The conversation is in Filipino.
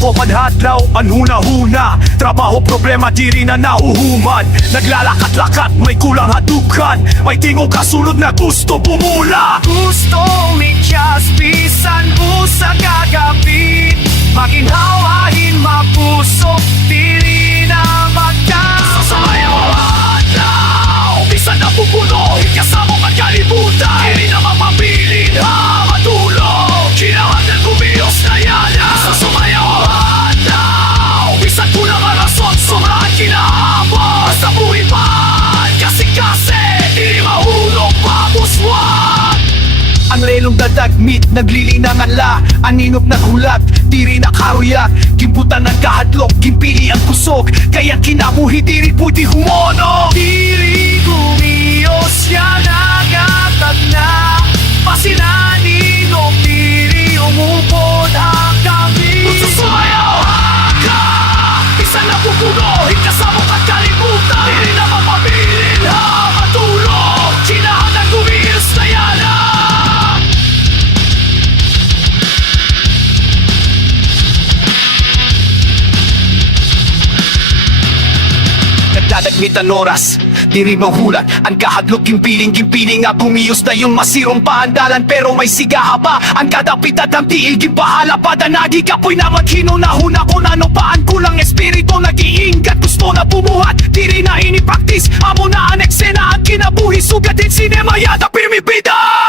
ko manhadlaw, anhuna-huna. Trabaho, problema, di rin na nauhuman. Naglalakat-lakat, may kulang hatukan. May tingog kasunod na gusto bumula. Gusto umikyas, bisan busa kagabi. Maginhawahin, mapusok, dili na magkas. Sumayaw adlaw, bisan na pupuno, ikasama magkalibutan. Dili na mapabilin, matulog. Kinahanglan kumiyos na yana. Sumayaw adlaw, bisan ko na marasot, sobrang kinahabang. Basta buhay man, kasi, dili mahulog, pabuswag. Ang relong dadagmit, naglilinang ala. Aninop na hulat, diri na karuyak. Kimbutan ng kahadlok, kimpili ang kusog. Kaya kinabuhi, diri pwede humono. Diri gumiyos, yan nagatag na. Pasinani, no, diri umupod ang kami. Susumayaw ka, isa na pupuno, ikasama at kalimutan. Diri na mapabilin, matulog. Kinahanglan gumiyos na yana. Nagdadagmit ang oras, di rin mahulat. Ang kahadlok, gimpiling nga bumiyos na yung masirong paandalan. Pero may sigaha ba? Ang kadapit at ang tiil, gibahala pa. Danagi kapoy na maghino na huna ko na nopaan. Kulang espiritu, nag-iingat, gusto na bumuhat. Di rin na inipraktis, amo na ang eksena. Ang kinabuhi, sugat din sinema, yada pirmi bida.